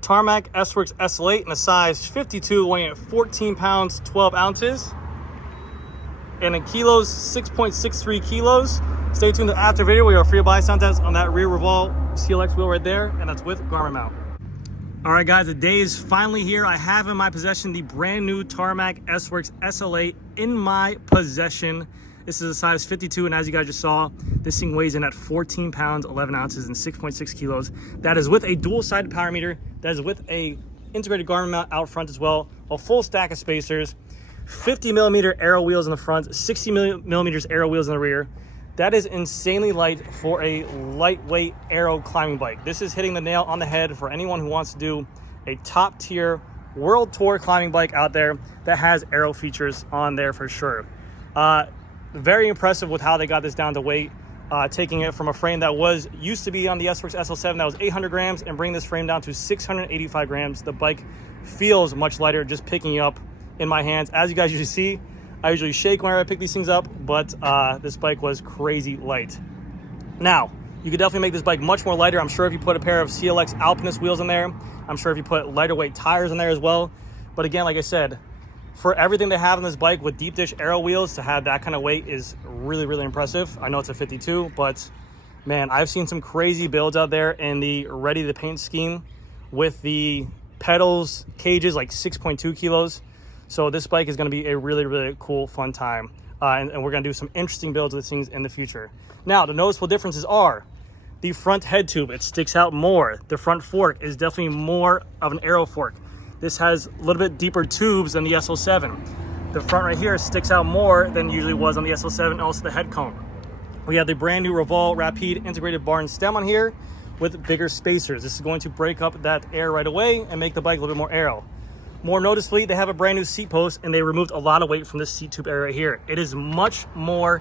Tarmacl S-Works SL8 in a size 52, weighing at 14 pounds, 12 ounces. And in kilos, 6.63 kilos. Stay tuned to after video. We have a free buy sound test on that rear revolve CLX wheel right there, and that's with garment mount. All right, guys, the day is finally here. I have in my possession the brand new Tarmacl S-Works SL8 in my possession. This is a size 52, and as you guys just saw, this thing weighs in at 14 pounds, 11 ounces, and 6.6 kilos. That is with a dual-sided power meter. That is with a integrated garment mount out front as well, a full stack of spacers, 50 millimeter Aero wheels in the front, 60 millimeters Aero wheels in the rear. That is insanely light for a lightweight Aero climbing bike. This is hitting the nail on the head for anyone who wants to do a top tier world tour climbing bike out there that has Aero features on there for sure. Very impressive with how they got this down to weight, taking it from a frame that used to be on the S-Works SL7 that was 800 grams and bring this frame down to 685 grams. The bike feels much lighter just picking up in my hands. As you guys usually see, I usually shake whenever I pick these things up, but this bike was crazy light. Now, you could definitely make this bike much more lighter. I'm sure if you put a pair of CLX Alpinist wheels in there, I'm sure if you put lighter weight tires in there as well. But again, like I said, for everything they have on this bike with deep dish Aero wheels, to have that kind of weight is really, really impressive. I know it's a 52, but man, I've seen some crazy builds out there in the ready to paint scheme with the pedals, cages, like 6.2 kilos. So this bike is going to be a really, really cool, fun time. And we're going to do some interesting builds of these things in the future. Now, the noticeable differences are the front head tube. It sticks out more. The front fork is definitely more of an Aero fork. This has a little bit deeper tubes than the SL7. The front right here sticks out more than usually was on the SL7, and also the head cone. We have the brand new Revolve Rapide integrated bar and stem on here with bigger spacers. This is going to break up that air right away and make the bike a little bit more Aero. More noticeably, they have a brand new seat post, and they removed a lot of weight from this seat tube area right here. It is much more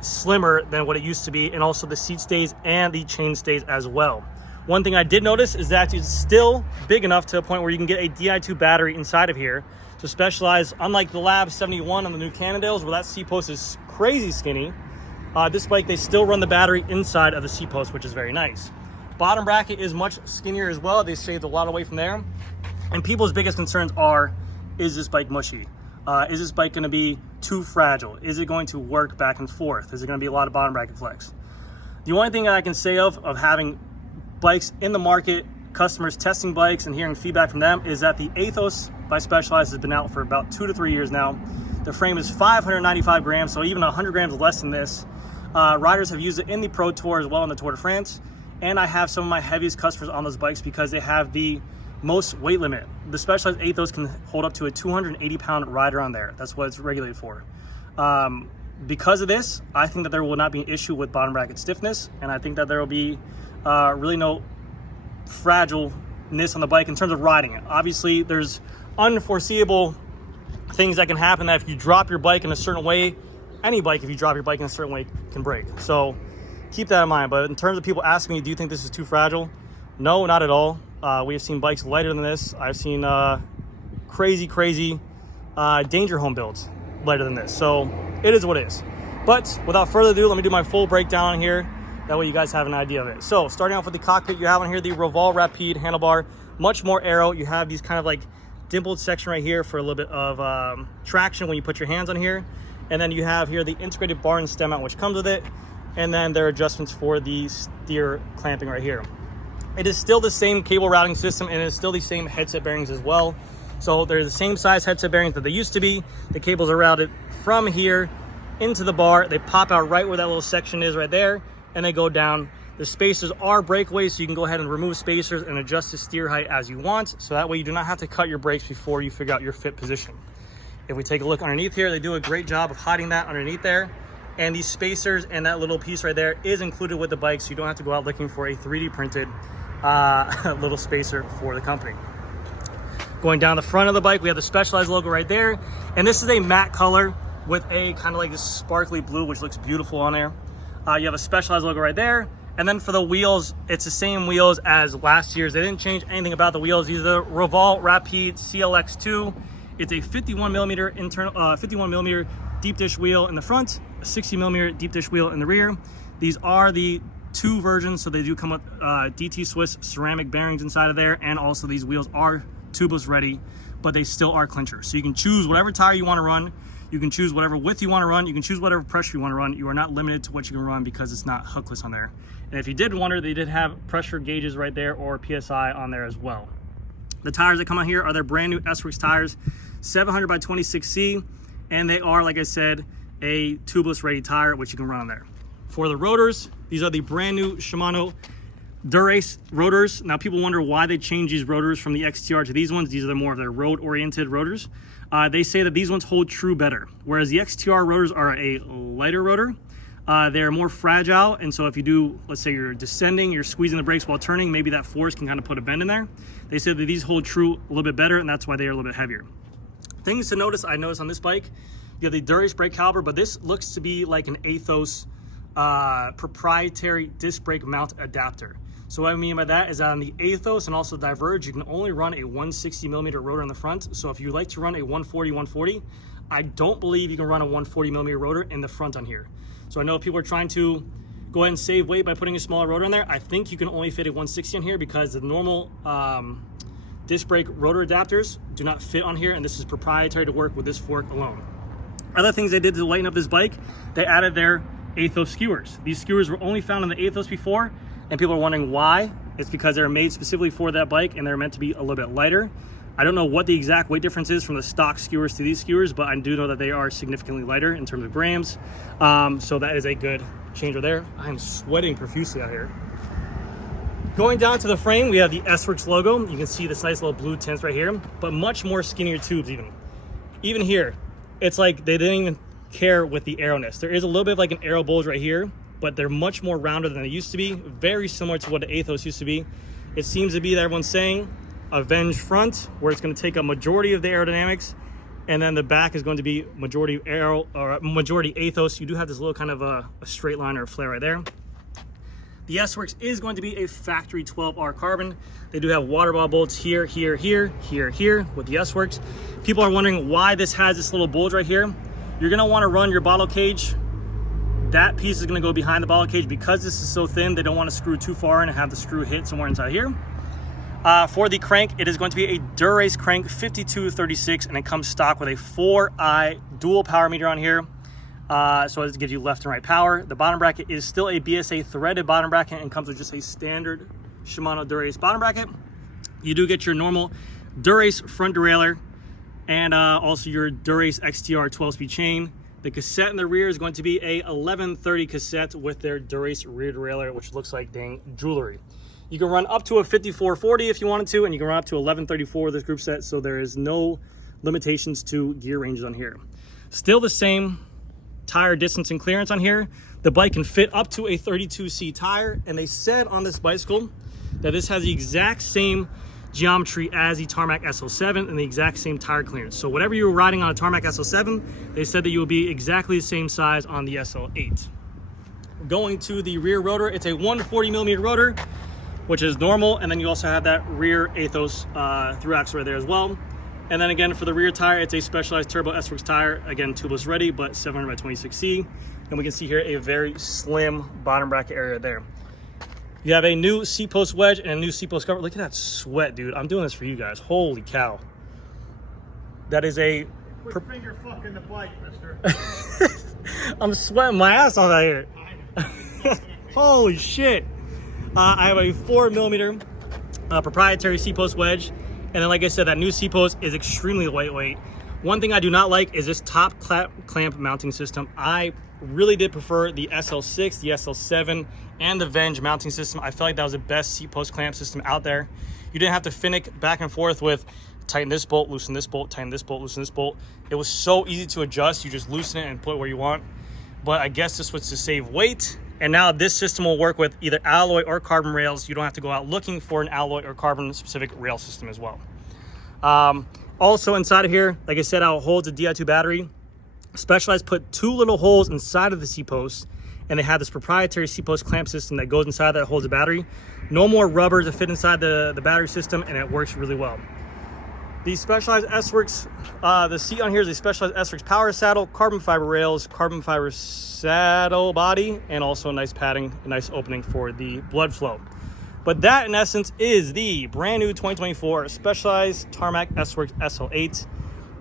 slimmer than what it used to be, and also the seat stays and the chain stays as well. One thing I did notice is that it's still big enough to a point where you can get a Di2 battery inside of here to specialize, unlike the Lab 71 on the new Cannondales, where that seat post is crazy skinny. This bike, they still run the battery inside of the seat post, which is very nice. Bottom bracket is much skinnier as well. They saved a lot of weight from there. And people's biggest concerns are, is this bike mushy? Is this bike gonna be too fragile? Is it going to work back and forth? Is it gonna be a lot of bottom bracket flex? The only thing I can say of having bikes in the market, customers testing bikes and hearing feedback from them, is that the Athos by Specialized has been out for about 2 to 3 years now. The frame is 595 grams, so even 100 grams less than this. Riders have used it in the Pro Tour as well in the Tour de France, and I have some of my heaviest customers on those bikes because they have the most weight limit. The Specialized Athos can hold up to a 280-pound rider on there. That's what it's regulated for. Because of this, I think that there will not be an issue with bottom bracket stiffness, and I think that there will be really no fragileness on the bike in terms of riding it. Obviously, there's unforeseeable things that can happen that if you drop your bike in a certain way, any bike, if you drop your bike in a certain way, can break. So keep that in mind. But in terms of people asking me, do you think this is too fragile? No, not at all. We have seen bikes lighter than this. I've seen crazy danger home builds lighter than this. So it is what it is. But without further ado, let me do my full breakdown on here. That way you guys have an idea of it. So starting off with the cockpit, you have on here the Revolve Rapide handlebar, much more Aero. You have these kind of like dimpled section right here for a little bit of traction when you put your hands on here. And then you have here the integrated bar and stem mount, which comes with it. And then there are adjustments for the steer clamping right here. It is still the same cable routing system, and it is still the same headset bearings as well. So they're the same size headset bearings that they used to be. The cables are routed from here into the bar. They pop out right where that little section is right there, and they go down. The spacers are breakaways, so you can go ahead and remove spacers and adjust the steer height as you want. So that way you do not have to cut your brakes before you figure out your fit position. If we take a look underneath here, they do a great job of hiding that underneath there. And these spacers and that little piece right there is included with the bike, so you don't have to go out looking for a 3D printed little spacer for the company. Going down the front of the bike, we have the Specialized logo right there. And this is a matte color with a kind of like this sparkly blue, which looks beautiful on there. You have a Specialized logo right there. And then for the wheels, it's the same wheels as last year's. They didn't change anything about the wheels. These are the Revolve Rapide CLX2. It's a 51 millimeter deep dish wheel in the front, a 60 millimeter deep dish wheel in the rear. These are the two versions, so they do come with DT Swiss ceramic bearings inside of there, and also these wheels are tubeless ready, but they still are clinchers. So you can choose whatever tire you want to run, you can choose whatever width you want to run, you can choose whatever pressure you want to run. You are not limited to what you can run because it's not hookless on there. And if you did wonder, they did have pressure gauges right there or PSI on there as well. The tires that come out here are their brand new S-Works tires, 700 by 26C, and they are, like I said, a tubeless ready tire, which you can run on there. For the rotors, these are the brand new Shimano Dura-Ace rotors. Now people wonder why they changed these rotors from the XTR to these ones. These are the more of their road oriented rotors. They say that these ones hold true better, whereas the XTR rotors are a lighter rotor. They're more fragile, and so if you do, let's say you're descending, you're squeezing the brakes while turning, maybe that force can kind of put a bend in there. They said that these hold true a little bit better, and that's why they are a little bit heavier. Things to notice, I noticed on this bike, you have the Dura-Ace brake caliper, but this looks to be like an Athos proprietary disc brake mount adapter. So what I mean by that is that on the Athos and also Diverge, you can only run a 160mm rotor in the front. So if you like to run a 140, I don't believe you can run a 140mm rotor in the front on here. So I know people are trying to go ahead and save weight by putting a smaller rotor in there. I think you can only fit a 160 on here because the normal disc brake rotor adapters do not fit on here, and this is proprietary to work with this fork alone. Other things they did to lighten up this bike, they added their Athos skewers. These skewers were only found on the Athos before, and people are wondering why. It's because they're made specifically for that bike, and they're meant to be a little bit lighter. I don't know what the exact weight difference is from the stock skewers to these skewers, but I do know that they are significantly lighter in terms of grams. So that is a good change right there. I'm sweating profusely out here. Going down to the frame, we have the S-Works logo. You can see this nice little blue tint right here, but much more skinnier tubes even. Even here, it's like they didn't even care with the Aero-ness. There is a little bit of like an Aero bulge right here, but they're much more rounded than they used to be. Very similar to what the Athos used to be. It seems to be that everyone's saying Avenge front, where it's going to take a majority of the aerodynamics, and then the back is going to be majority Aero or majority Athos. You do have this little kind of a straight line or a flare right there. The S-Works is going to be a factory 12R carbon. They do have water ball bolts here, here, here, here, here with the S-Works. People are wondering why this has this little bulge right here. You're going to want to run your bottle cage. That piece is going to go behind the bottle cage because this is so thin. They don't want to screw too far in and have the screw hit somewhere inside here. For the crank, it is going to be a Dura-Ace crank 5236, and it comes stock with a 4i dual power meter on here. So it gives you left and right power. The bottom bracket is still a BSA threaded bottom bracket and comes with just a standard Shimano Dura-Ace bottom bracket. You do get your normal Dura-Ace front derailleur and also your Dura-Ace XTR 12-speed chain. The cassette in the rear is going to be a 1130 cassette with their Dura-Ace rear derailleur, which looks like dang jewelry. You can run up to a 5440 if you wanted to, and you can run up to 1134 with this group set, so there is no limitations to gear ranges on here. Still the same tire distance and clearance on here. The bike can fit up to a 32C tire, and they said on this bicycle that this has the exact same geometry as the Tarmac SL7 and the exact same tire clearance. So whatever you were riding on a Tarmac SL7, they said that you will be exactly the same size on the SL8. Going to the rear rotor, it's a 140mm rotor, which is normal, and then you also have that rear Athos through axle right there as well. And then again, for the rear tire, it's a specialized turbo S-Works tire, again tubeless ready, but 700 by 26C. And we can see here a very slim bottom bracket area there. You have a new seat post wedge and a new seat post cover. Look at that sweat, dude. I'm doing this for you guys. Holy cow. That is a... Quit finger fucking the bike, mister. I'm sweating my ass off out here. Holy shit. I have a 4mm proprietary seat post wedge. And then, like I said, that new seat post is extremely lightweight. One thing I do not like is this top clamp mounting system. I really did prefer the SL6, the SL7, and the Venge mounting system. I felt like that was the best seat post clamp system out there. You didn't have to finick back and forth with tighten this bolt, loosen this bolt, tighten this bolt, loosen this bolt. It was so easy to adjust. You just loosen it and put it where you want. But I guess this was to save weight. And now this system will work with either alloy or carbon rails. You don't have to go out looking for an alloy or carbon specific rail system as well. Also inside of here, like I said, how it holds a Di2 battery. Specialized put 2 little holes inside of the seat post, and they have this proprietary seat post clamp system that goes inside that holds a battery. No more rubber to fit inside the battery system, and it works really well. The Specialized S-Works, the seat on here is a Specialized S-Works power saddle, carbon fiber rails, carbon fiber saddle body, and also a nice padding, a nice opening for the blood flow. But that, in essence, is the brand new 2024 Specialized Tarmac S-Works SL8.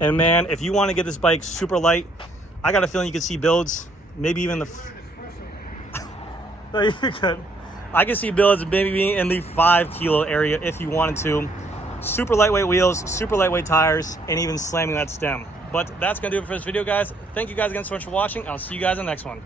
And man, if you want to get this bike super light, I got a feeling you can see builds, maybe even the... No, you're good. I can see builds maybe being in the 5 kilo area if you wanted to. Super lightweight wheels, super lightweight tires, and even slamming that stem. But that's going to do it for this video, guys. Thank you guys again so much for watching. I'll see you guys in the next one.